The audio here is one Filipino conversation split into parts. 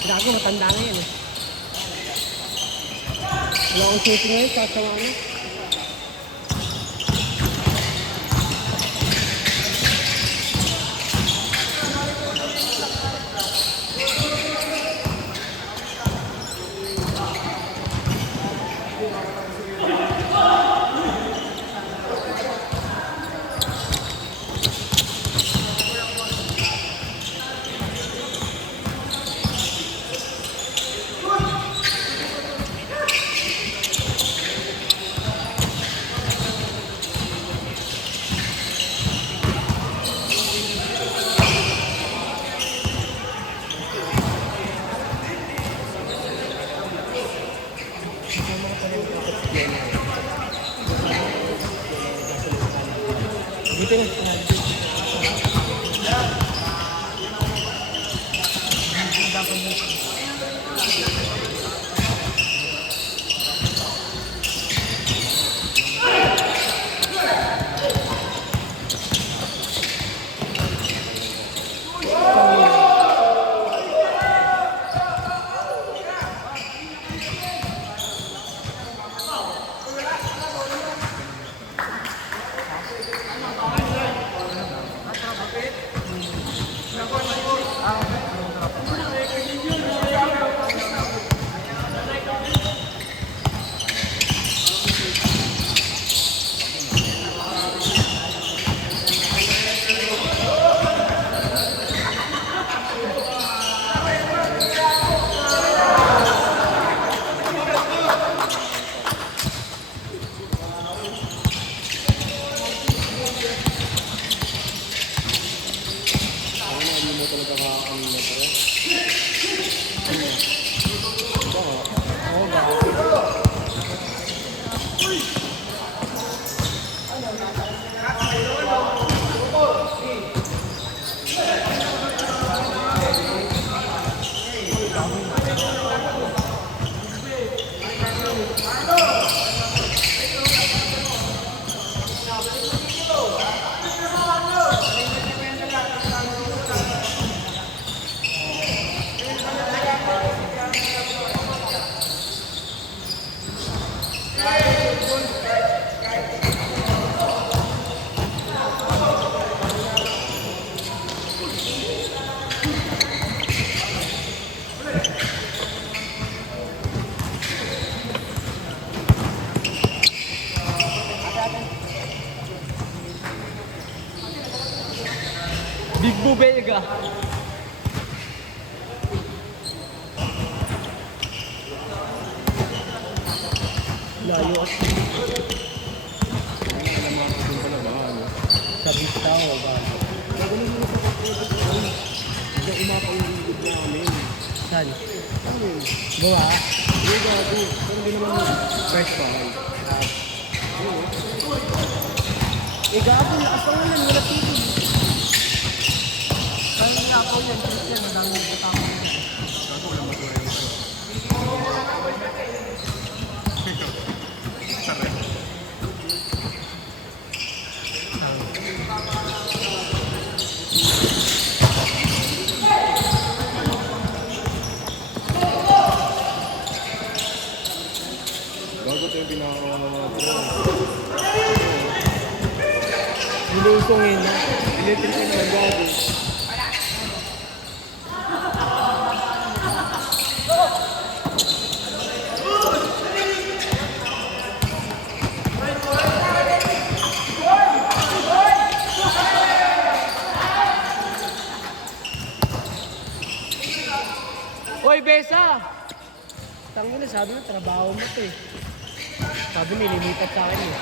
Gago, matanda na yan eh. Wala akong shooting ngayon, sasawa na. Dito na. Big Boo Belga. Layo at sabi sa tao ba? Hindi umapaw yung lingkod namin. Saan? Amin. Gawa? Hindi gago. Pero hindi naman fresh pa. Eh gago, lakas pa nga wala titi. Kaya nga ako yan, Christian, madami yung butang. Gago, wala matuwa yung ito. Gago ito yung pinakawa ng mga nilusongin na. Electric na ng gago. Oy, Besa! Tangina, sabi mo, trabaho mo to eh. Sabi mo, ililipat sa akin eh.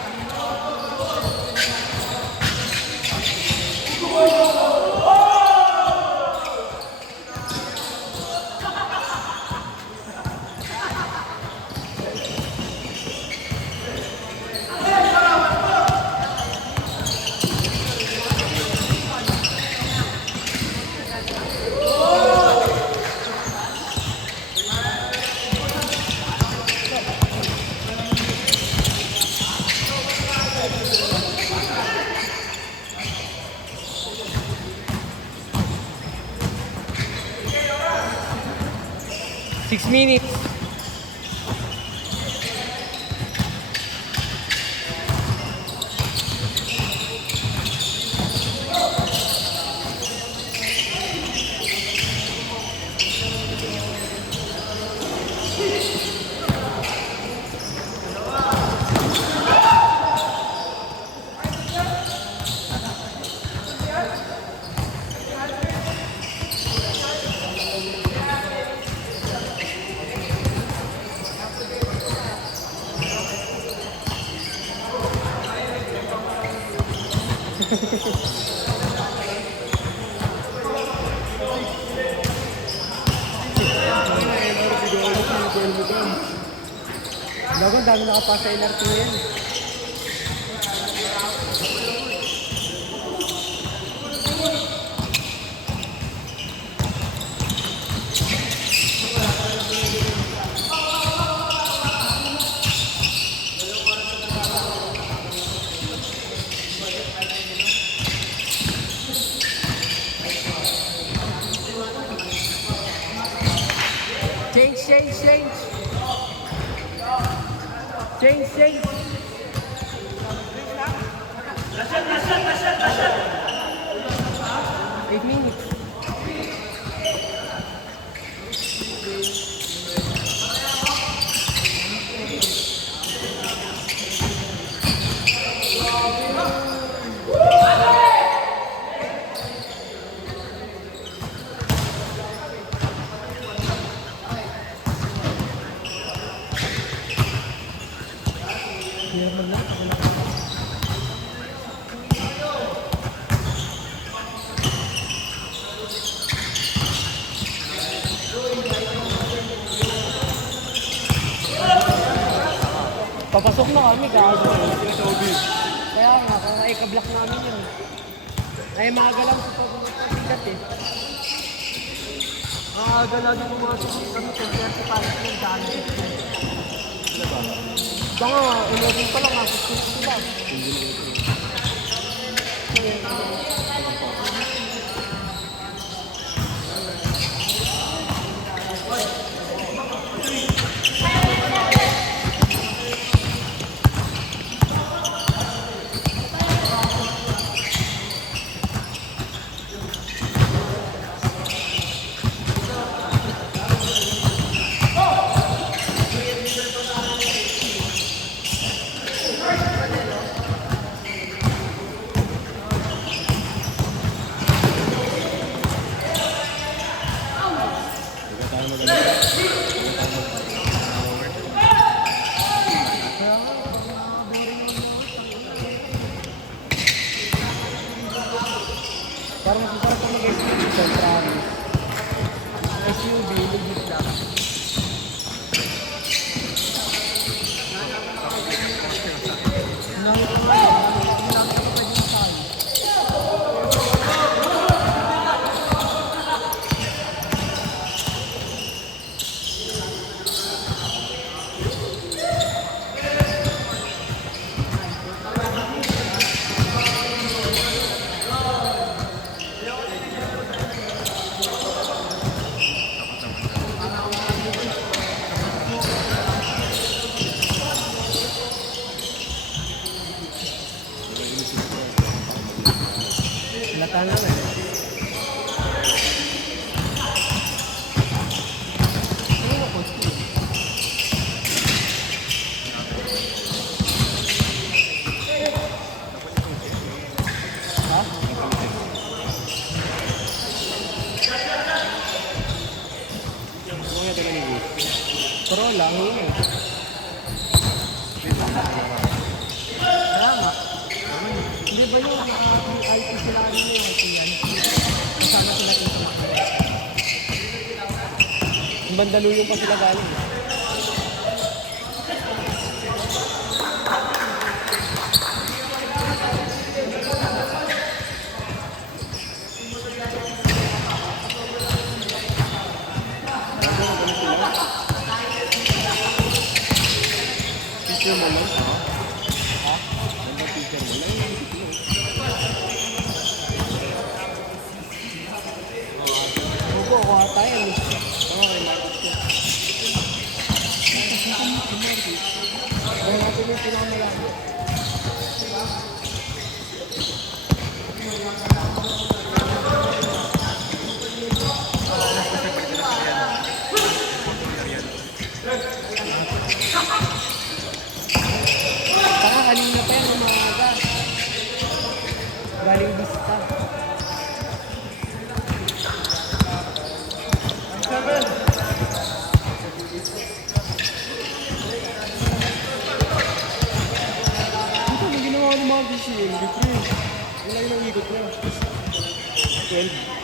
6 minutes. Dagon, dami nakapasa LRT yan. Change, change, change. Change, change. 8 minutes. Papasok na kami kaso. Kaya nga, kaya ka-block namin yun. Ay maaga lang po pag-tigat eh. Maaga lang yung pumasok kami sa 30 palit yung daan. Baka, 11 pa lang ako. Diba? Parang masasarap ang mag-SUV sa travel. SUV, legit lang. Lata na eh. Corolla, huli. Tama. Hindi ba yung IT sila rin yung IT yan? Kasama sila yung sa mga. Bandaluyong pa sila galing. Picture mo lang? Ha? Ganda picture mo lang. Buko, kuha tayo. Okay, market ko. Kaya natin yung pinakamalaki. Saka kanina pa yan, umaga. Galing Vista. Ito, may ginawa ng mga BCM, pre. Wala yung ikot niya. 12.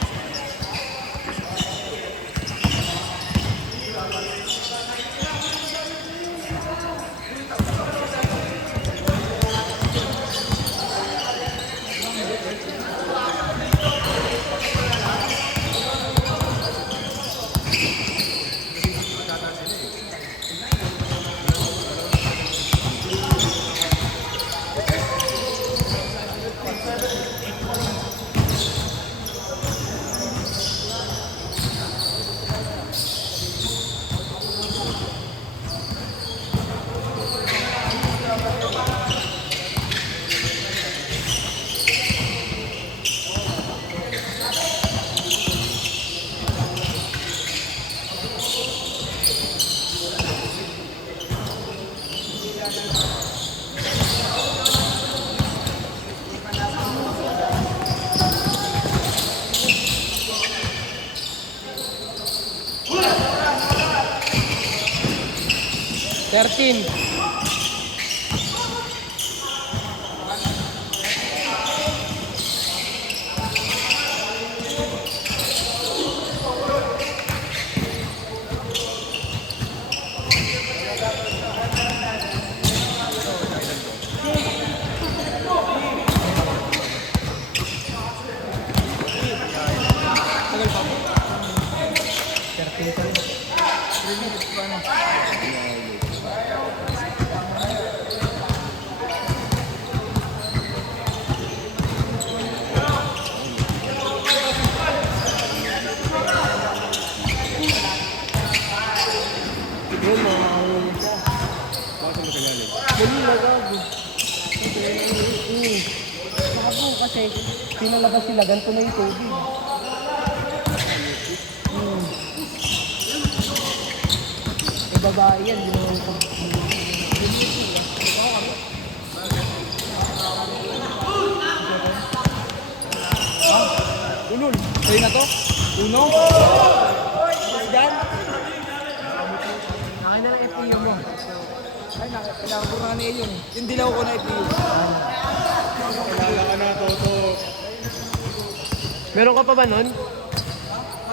Thirteen. Yun, makakahuli siya. Bakit mo kagaling? Manila, gago. Gago kasi pinalabas sila, ganito na yung tubig. Yung babae yan, di naman ito. Ulul! Sa'yo na to? Uno? Diyan? Akin na lang FPU mo. Ay, kailangan ko nga na yun. Yung dilaw ko na ipili. Kailangan ka na, Toto. Meron ka pa ba nun?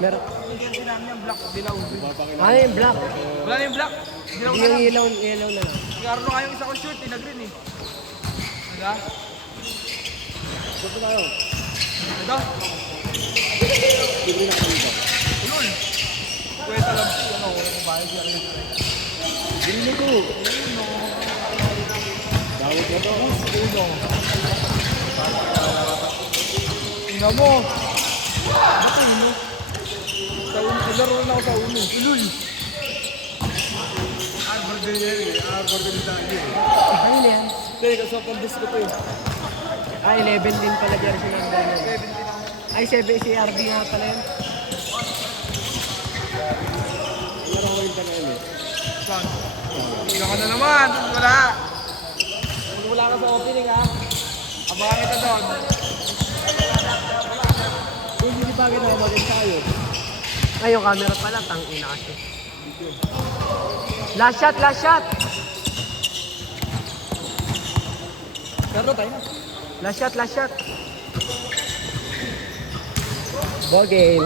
Meron. Hindi yung sinabi niyang black, dilaw. Ano yung black? Wala na yung black. Dilaw Yung yellow na lang. Nagkaroon na kayong isa ko shirt, tinag-green eh. Diba? Gusto na yun. Ito? Hindi na kami ba? Ulul! Kwenta lang siya, ano, kung bayad siya rin. Hindi ko. Dawit na to. Uno. Tingnan mo. Ba't uno? Sa uno, naglaro na ako sa uno. Ulul! Arbor din yan eh. Arbor din tayo eh. Ano na yan? Hindi, kasi pandis ko to eh. 11 din pala jersey number yun. 17 ako. Ay, 7 si RB nga pala yun. Laro ko yung tagal eh. Saan? Tingnan ka na naman. Wala. Kung wala ka sa opening ha. Abangan kita doon. Kung hindi bagay na maganda tayo. Ay, yung camera pala, tangina kasi. Last shot, last shot! Laro tayo na. Last shot, last shot! Ball game.